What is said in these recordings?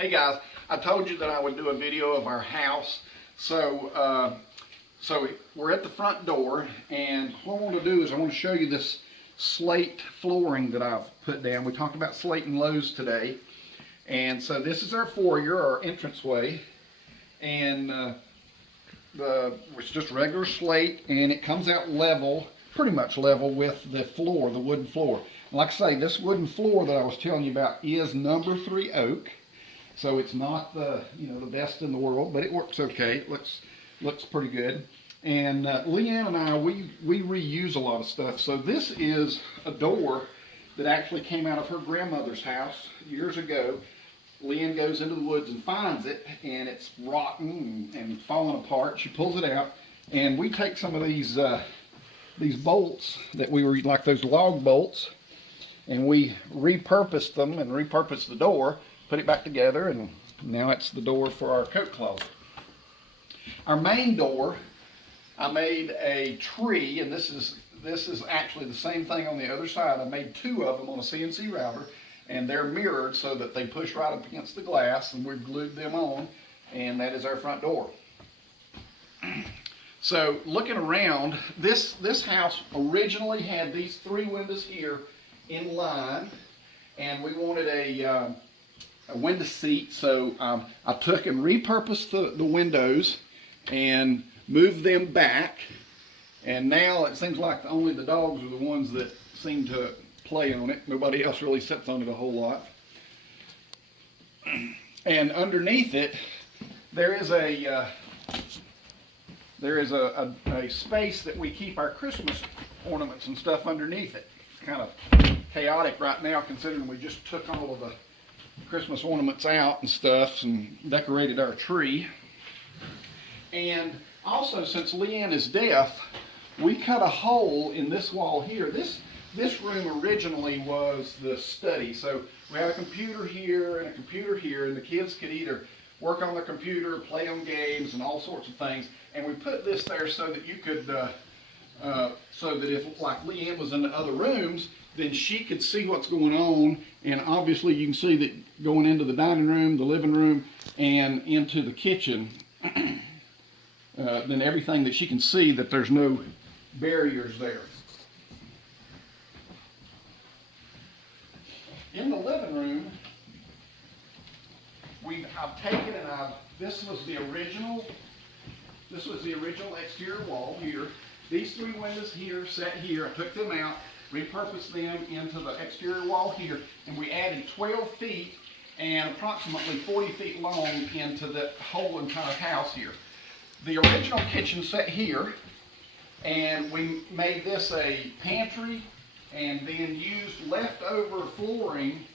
Hey guys, I told you that I would do a video of our house. So we're at the front door, and what I want to do is I want to show you this slate flooring that I've put down. We talked about slate and lows today. And so this is our foyer, our entranceway. And it's just regular slate, and it comes out level, pretty much level with the floor, the wooden floor. Like I say, this wooden floor that I was telling you about is number 3 oak. So it's not the the best in the world, but it works okay. It looks pretty good. And Leanne and I, we reuse a lot of stuff. So this is a door that actually came out of her grandmother's house years ago. Leanne goes into the woods and finds it, and it's rotten and falling apart. She pulls it out, and we take some of these bolts that we were like those log bolts, and we repurposed them and repurposed the door. Put it back together, and now it's the door for our coat closet. Our main door, I made a tree, and this is actually the same thing on the other side. I made 2 of them on a CNC router, and they're mirrored so that they push right up against the glass, and we've glued them on, and that is our front door. So looking around, this house originally had these 3 windows here in line, and we wanted a window seat, so I took and repurposed the windows and moved them back, and now it seems like only the dogs are the ones that seem to play on it. Nobody else really sits on it a whole lot. And underneath it there is a space that we keep our Christmas ornaments and stuff underneath it. It's kind of chaotic right now, considering we just took all of the Christmas ornaments out and stuff and decorated our tree. And also, since Leanne is deaf, we cut a hole in this wall here. This room originally was the study, so we had a computer here and a computer here, and the kids could either work on their computer, play on games, and all sorts of things. And we put this there so that you could, so that if like Leanne was in the other rooms, then she could see what's going on. And obviously you can see that going into the dining room, the living room, and into the kitchen, then everything that she can see, that there's no barriers there. In the living room, I've taken and this was the original exterior wall here. These 3 windows here, set here, I took them out, repurposed them into the exterior wall here, and we added 12 feet and approximately 40 feet long into the whole entire house here. The original kitchen set here, and we made this a pantry, and then used leftover flooring,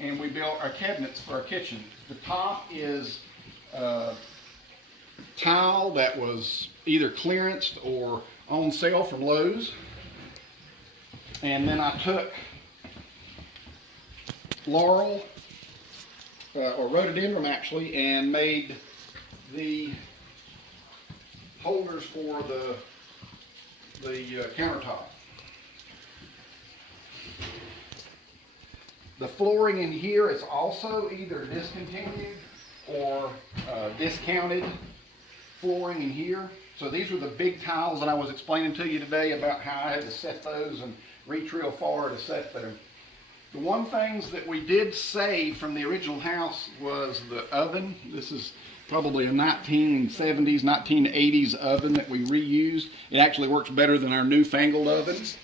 and we built our cabinets for our kitchen. The top is tile that was either clearanced or on sale from Lowe's. And then I took laurel, or rhododendron actually, and made the holders for the countertop. The flooring in here is also either discontinued or discounted flooring in here. So these were the big tiles that I was explaining to you today about how I had to set those and reach real far to set them. The one things that we did save from the original house was the oven. This is probably a 1970s, 1980s oven that we reused. It actually works better than our newfangled ovens.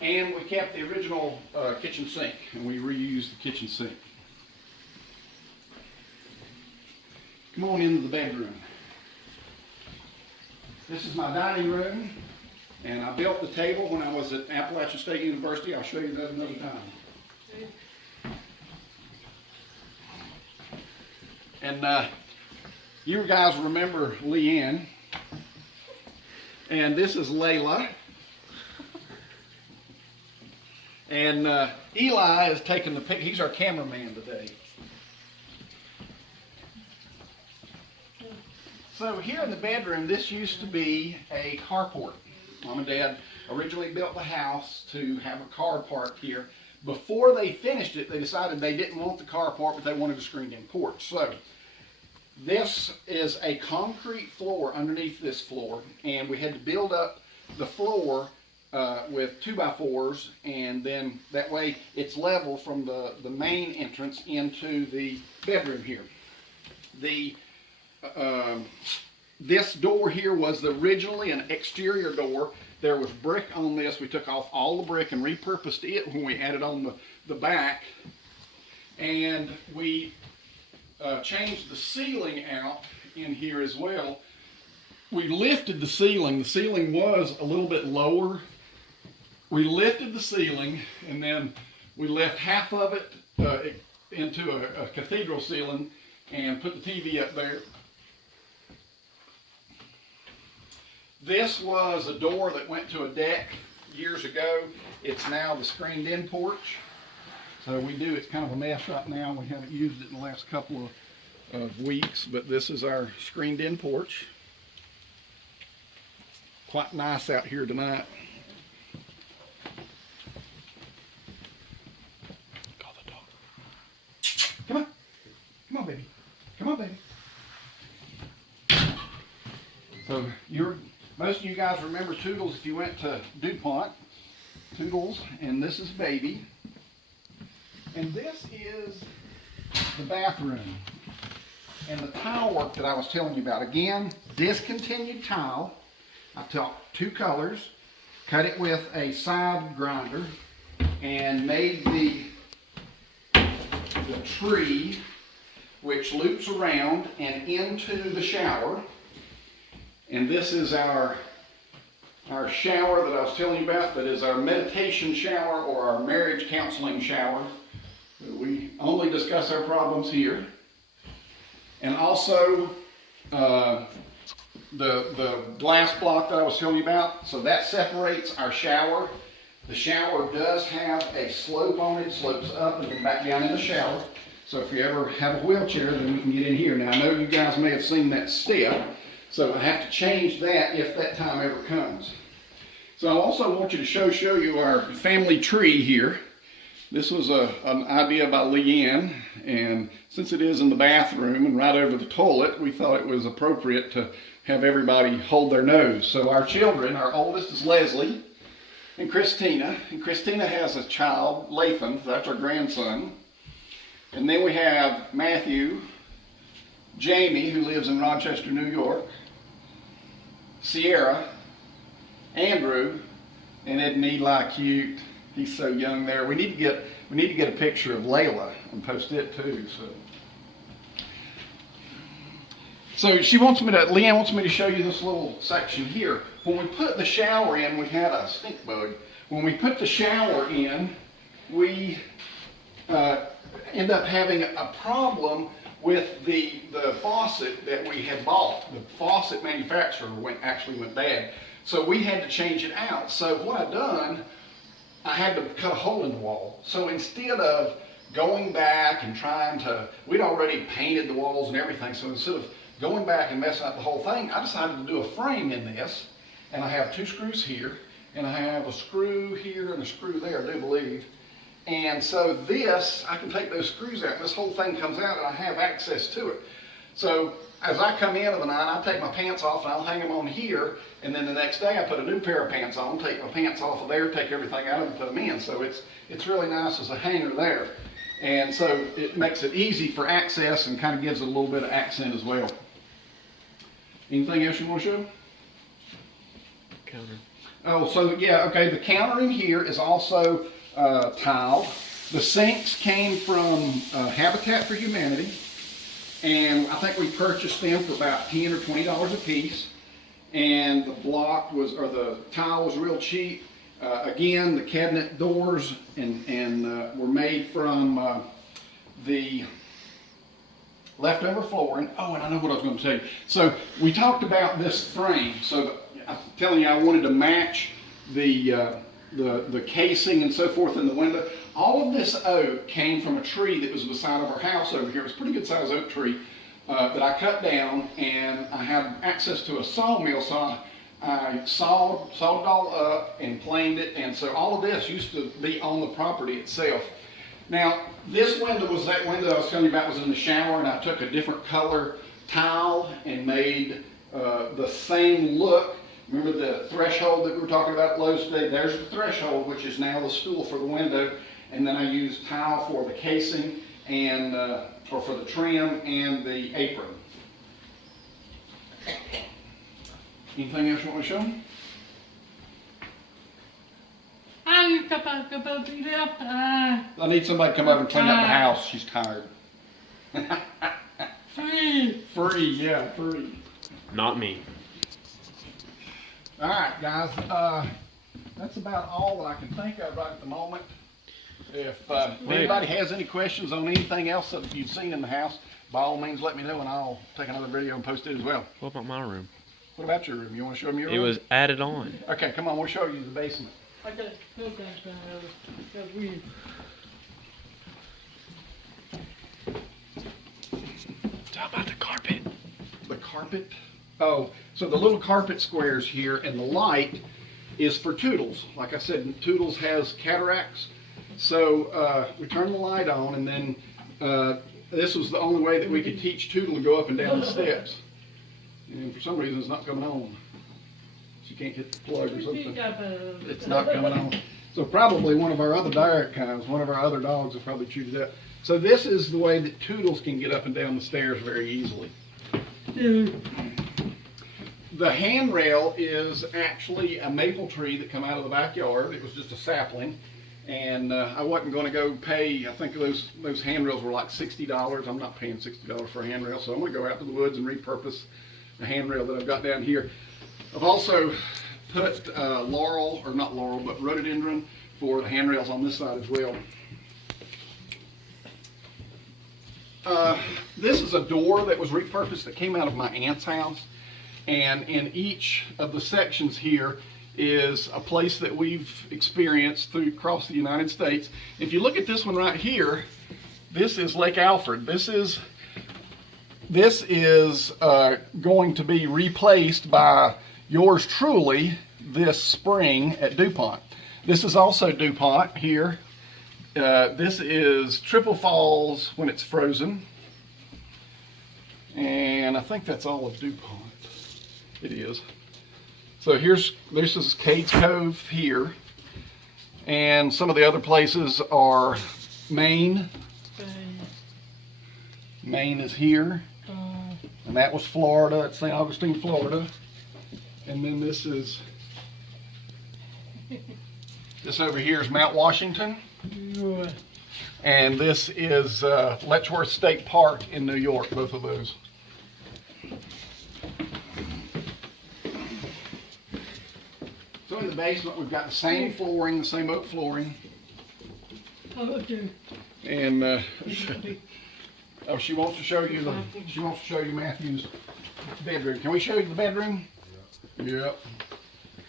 And we kept the original kitchen sink, and we reused the kitchen sink. Come on into the bedroom. This is my dining room, and I built the table when I was at Appalachian State University. I'll show you that another time. And you guys remember Leanne, and this is Layla. And Eli is taking the pic. He's our cameraman today. So here in the bedroom, this used to be a carport. Mom and Dad originally built the house to have a car parked here, before they finished it, they decided they didn't want the carport, but they wanted a screened-in porch. So this is a concrete floor underneath this floor, and we had to build up the floor with 2x4s, and then that way it's level from the main entrance into the bedroom here. This door here was originally an exterior door. There was brick on this. We took off all the brick and repurposed it when we added on the back. And we changed the ceiling out in here as well. We lifted the ceiling. The ceiling was a little bit lower. We lifted the ceiling, and then we left half of it into a cathedral ceiling and put the TV up there. This was a door that went to a deck years ago. It's now the screened-in porch. So it's kind of a mess right now. We haven't used it in the last couple of weeks, but this is our screened-in porch. Quite nice out here tonight. Call the dog. Come on. Come on, baby. Come on, baby. So most of you guys remember Toodles if you went to DuPont. Toodles, and this is Baby. And this is the bathroom. And the tile work that I was telling you about. Again, discontinued tile. I took 2 colors, cut it with a side grinder, and made the tree, which loops around and into the shower. And this is our shower that I was telling you about, that is our meditation shower or our marriage counseling shower. We only discuss our problems here. And also the glass block that I was telling you about, so that separates our shower. The shower does have a slope on it, slopes up and then back down in the shower. So if you ever have a wheelchair, then we can get in here. Now I know you guys may have seen that step. So I have to change that if that time ever comes. So I also want you to show you our family tree here. This was an idea by Leanne, and since it is in the bathroom and right over the toilet, we thought it was appropriate to have everybody hold their nose. So our children, our oldest is Leslie and Christina has a child, Lathan, that's our grandson. And then we have Matthew, Jamie, who lives in Rochester, New York, Sierra, Andrew, and isn't Eli cute? He's so young there. We need to get a picture of Layla and post it too. So Leanne wants me to show you this little section here. When we put the shower in, we had a stink bug. When we put the shower in, we end up having a problem with the faucet that we had bought. The faucet manufacturer actually went bad. So we had to change it out. So what I've done, I had to cut a hole in the wall. So instead of going back and we'd already painted the walls and everything, so instead of going back and messing up the whole thing, I decided to do a frame in this. And I have 2 screws here, and I have a screw here and a screw there, I do believe. And so this, I can take those screws out, and this whole thing comes out, and I have access to it. So as I come in of the night, I take my pants off, and I'll hang them on here, and then the next day I put a new pair of pants on, take my pants off of there, take everything out and put them in. So it's really nice as a hanger there. And so it makes it easy for access and kind of gives it a little bit of accent as well. Anything else you want to show? Counter. Oh, so yeah, okay, the counter in here is also tiled. The sinks came from Habitat for Humanity, and I think we purchased them for about $10 or $20 a piece. And the tile was real cheap. Again, the cabinet doors were made from the leftover flooring. Oh, and I know what I was going to tell you. So we talked about this frame. So I'm telling you, I wanted to match the casing and so forth in the window. All of this oak came from a tree that was beside of our house over here. It was a pretty good sized oak tree that I cut down, and I had access to a sawmill, so I sawed it all up and planed it, and so all of this used to be on the property itself. Now, this window was that window I was telling you about, was in the shower, and I took a different color tile and made the same look. Remember the threshold that we were talking about at Lowe's today? There's the threshold, which is now the stool for the window, and then I used tile for the casing and or for the trim and the apron. Anything else you want to show me? I need somebody to come over and clean up the house. She's tired. Free, yeah, free. Not me. All right, guys. That's about all that I can think of right at the moment. If anybody has any questions on anything else that you've seen in the house, by all means let me know and I'll take another video and post it as well. What about my room? What about your room? You want to show me your room? It was added on. Okay, come on, we'll show you the basement. Talk about the carpet. The carpet? Oh, so the little carpet squares here, and the light is for Toodles. Like I said, Toodles has cataracts, so we turn the light on, and then this was the only way that we could teach Toodle to go up and down the steps. And for some reason it's not coming on. She can't hit the plug or something. It's not coming on. So probably one of our other one of our other dogs will probably chewed it up. So this is the way that Toodles can get up and down the stairs very easily. The handrail is actually a maple tree that come out of the backyard. It was just a sapling. And I wasn't going to go pay, I think those handrails were like $60. I'm not paying $60 for a handrail, so I'm going to go out to the woods and repurpose the handrail that I've got down here. I've also put laurel, or not laurel, but rhododendron for the handrails on this side as well. This is a door that was repurposed that came out of my aunt's house, and in each of the sections here is a place that we've experienced across the United States. If you look at this one right here, this is Lake Alfred. This is going to be replaced by yours truly this spring at DuPont. This is also DuPont here. This is Triple Falls when it's frozen. And I think that's all of DuPont. It is. So this is Cades Cove here. And some of the other places are Maine. Maine is here. And that was Florida, it's St. Augustine, Florida. And then this over here is Mount Washington. And this is Letchworth State Park in New York, both of those. So in the basement we've got the same flooring, the same oak flooring. And oh, she wants to show you Matthew's bedroom. Can we show you the bedroom? Yep.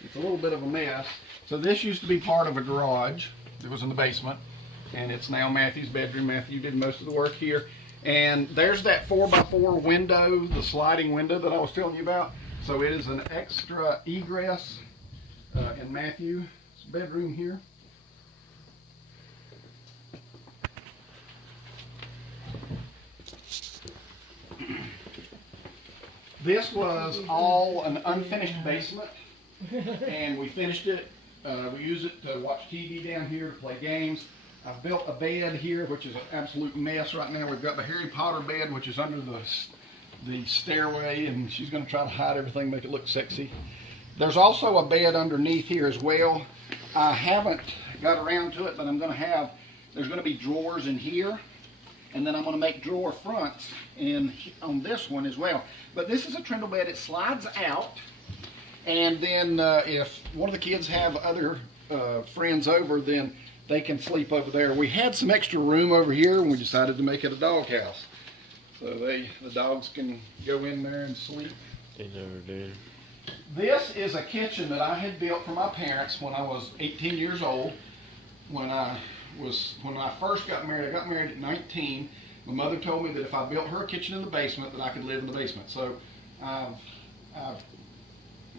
It's a little bit of a mess. So this used to be part of a garage that was in the basement, and it's now Matthew's bedroom. Matthew did most of the work here. And there's that 4x4 window, the sliding window that I was telling you about. So it is an extra egress in Matthew's bedroom here. This was all an unfinished basement, and we finished it. We use it to watch TV down here, to play games. I've built a bed here, which is an absolute mess right now. We've got the Harry Potter bed, which is under the stairway, and she's going to try to hide everything, make it look sexy. There's also a bed underneath here as well. I haven't got around to it, but there's going to be drawers in here. And then I'm going to make drawer fronts on this one as well. But this is a trundle bed. It slides out. And then if one of the kids have other friends over, then they can sleep over there. We had some extra room over here and we decided to make it a dog house. So the dogs can go in there and sleep. They never do. This is a kitchen that I had built for my parents when I was 18 years old. When I first got married at 19. My mother told me that if I built her a kitchen in the basement, that I could live in the basement. So I've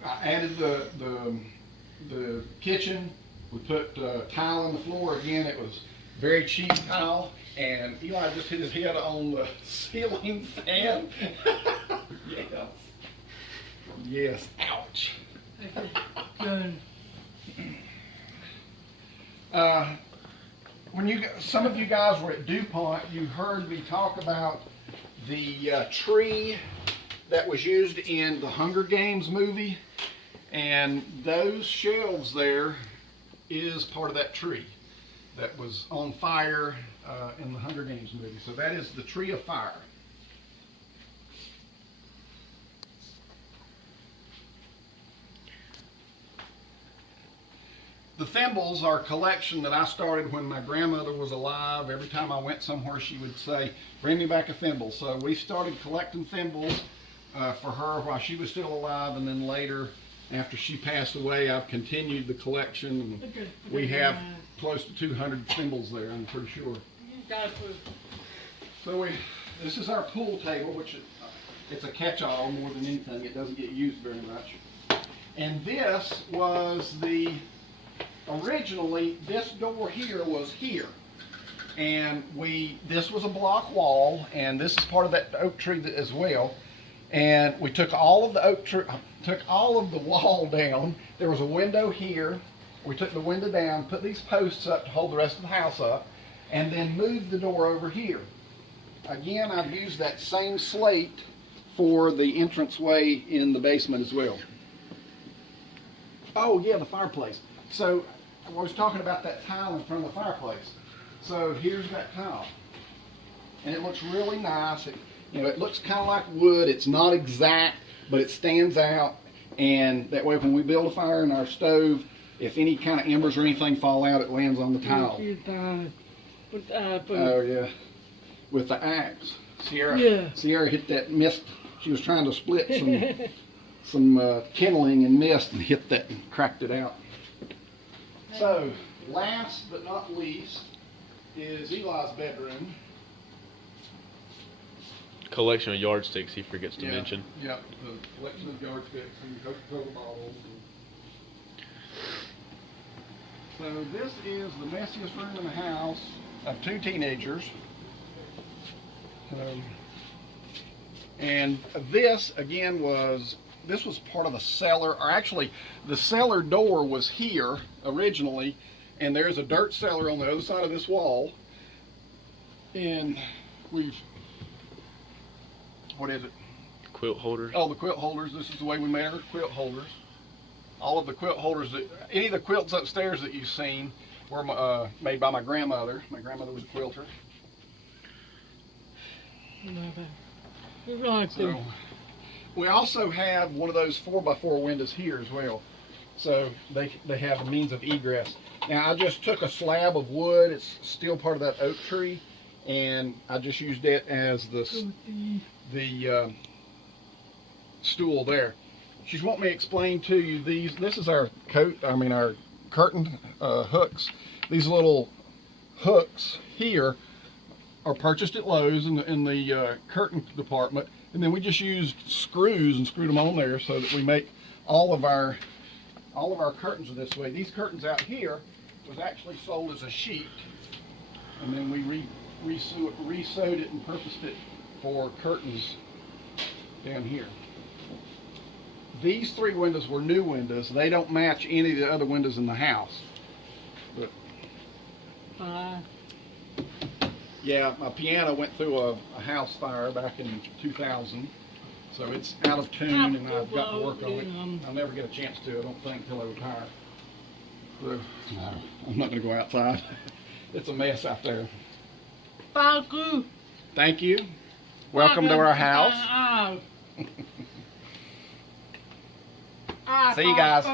I added the kitchen. We put tile on the floor. Again, it was very cheap tile. And Eli just hit his head on the ceiling fan. Yes. Yes. Ouch. Good. When some of you guys were at DuPont, you heard me talk about the tree that was used in the Hunger Games movie, and those shelves there is part of that tree that was on fire in the Hunger Games movie. So that is the Tree of Fire. The thimbles are a collection that I started when my grandmother was alive. Every time I went somewhere, she would say, "Bring me back a thimble." So we started collecting thimbles for her while she was still alive, and then later, after she passed away, I've continued the collection. And we have close to 200 thimbles there, I'm pretty sure. So this is our pool table, which it's a catch-all more than anything. It doesn't get used very much. And this was originally, this door here was here. And this was a block wall, and this is part of that oak tree as well. And we took all of the oak tree, took all of the wall down. There was a window here. We took the window down, put these posts up to hold the rest of the house up, and then moved the door over here. Again, I've used that same slate for the entranceway in the basement as well. Oh yeah, the fireplace. So I was talking about that tile in front of the fireplace. So here's that tile, and it looks really nice. It looks kind of like wood. It's not exact, but it stands out. And that way, when we build a fire in our stove, if any kind of embers or anything fall out, it lands on the tile. Oh yeah, with the axe. Sierra hit that mist. She was trying to split some kindling and mist and hit that and cracked it out. So last but not least is Eli's bedroom. Collection of yardsticks he forgets to mention. Yeah, the collection of yardsticks and Coca-Cola bottles. So this is the messiest room in the house of two teenagers. And this, again, was part of the cellar, or actually the cellar door was here originally, and there's a dirt cellar on the other side of this wall. And what is it? Quilt holders. Oh, the quilt holders. This is the way we made our quilt holders. All of the quilt holders, any of the quilts upstairs that you've seen were made by my grandmother. My grandmother was a quilter. So, we also have one of those 4x4 windows here as well. So they have a means of egress. Now I just took a slab of wood. It's still part of that oak tree, and I just used it as the stool there. She's wanting me to explain to you these. This is our our curtain hooks. These little hooks here are purchased at Lowe's in the curtain department, and then we just used screws and screwed them on there so that we make all of our curtains this way. These curtains out here was actually sold as a sheet, and then we re-sewed it and purposed it for curtains down here. These three windows were new windows. They don't match any of the other windows in the house. But yeah, my piano went through a house fire back in 2000, so it's out of tune, and I've got to work on it. I'll never get a chance to, I don't think, until I retire. So, I'm not going to go outside. It's a mess out there. Thank you. Welcome to our house. See you guys.